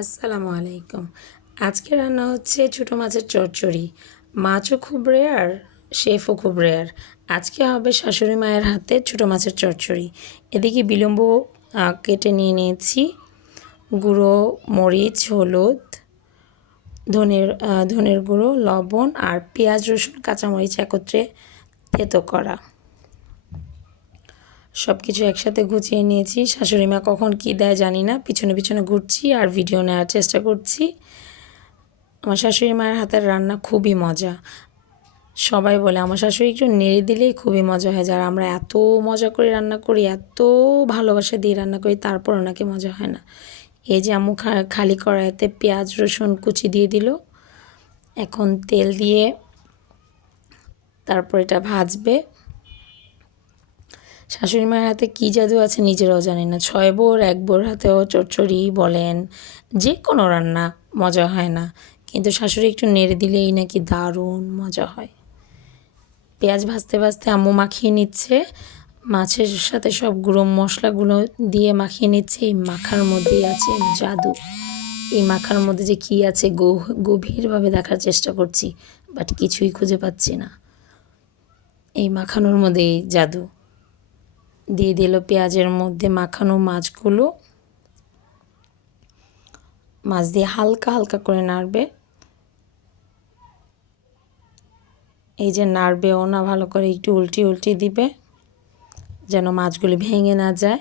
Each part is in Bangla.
আসসালামু আলাইকুম। আজকে রান্না হচ্ছে ছোটো মাছের চচ্চড়ি। মাছও খুব রেয়ার শেফও খুব রেয়ার আজকে হবে শাশুড়ি মায়ের হাতে ছোটো মাছের চচ্চড়ি। এদিকে বিলম্ব কেটে নিয়ে নিয়েছি। গুঁড়ো, মরিচ, হলুদ, ধনের ধনের গুঁড়ো, লবণ আর পেঁয়াজ, রসুন, কাঁচামরিচ একত্রে থেতো করা। সব কিছু একসাথে গুছিয়ে নিয়েছি। শাশুড়ি মা কখন কী দেয় জানি না। পিছনে পিছনে ঘুরছি আর ভিডিও নেওয়ার চেষ্টা করছি। আমার শাশুড়ি মায়ের হাতের রান্না খুবই মজা। সবাই বলে, আমার শাশুড়ি একটু নেড়ে দিলেই খুবই মজা হয় যারা আমরা এত মজা করে রান্না করি, এত ভালোবাসা দিয়ে রান্না করি তারপর ওনাকে মজা হয় না। এই যে আম্মু খা- খালি কড়াইতে পেঁয়াজ, রসুন কুচি দিয়ে দিল। এখন তেল দিয়ে তারপর এটা ভাজবে। শাশুড়ি মায়ের হাতে কী জাদু আছে নিজেরাও জানি না। ছয় বোর, এক বোর হাতেও চচ্চড়ি বলেন, যে কোনো রান্না মজা হয় না। কিন্তু শাশুড়ি একটু নেড়ে দিলেই নাকি দারুণ মজা হয়। পেঁয়াজ ভাজতে ভাজতে আম্মু মাখিয়ে নিচ্ছে। মাছের সাথে সব গুঁড়ো মশলাগুলো দিয়ে মাখিয়ে নিচ্ছে। এই মাখার মধ্যেই আছে জাদু। এই মাখার মধ্যে যে কী আছে গভীরভাবে দেখার চেষ্টা করছি, বাট কিছুই খুঁজে পাচ্ছি না। এই মাখানোর মধ্যেই জাদু। দিয়ে দিল পেঁয়াজের মধ্যে মাখানো মাছগুলো। মাছ দিয়ে হালকা হালকা করে নাড়বে। এই যে নাড়বেও না, ভালো করে একটু উল্টি উল্টি দিবে, যেন মাছগুলি ভেঙে না যায়।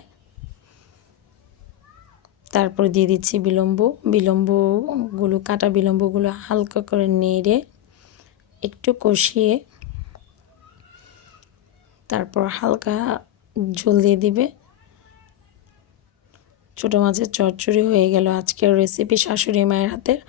তারপর দিয়ে দিচ্ছি বিলম্ব, বিলম্বগুলো, কাটা বিলম্বগুলো হালকা করে নেড়ে একটু কষিয়ে, তারপর হালকা ঝোল দিয়ে দিবে। ছোটো মাছের চচ্চড়ি হয়ে গেল। আজকের রেসিপি শাশুড়ি মায়ের হাতের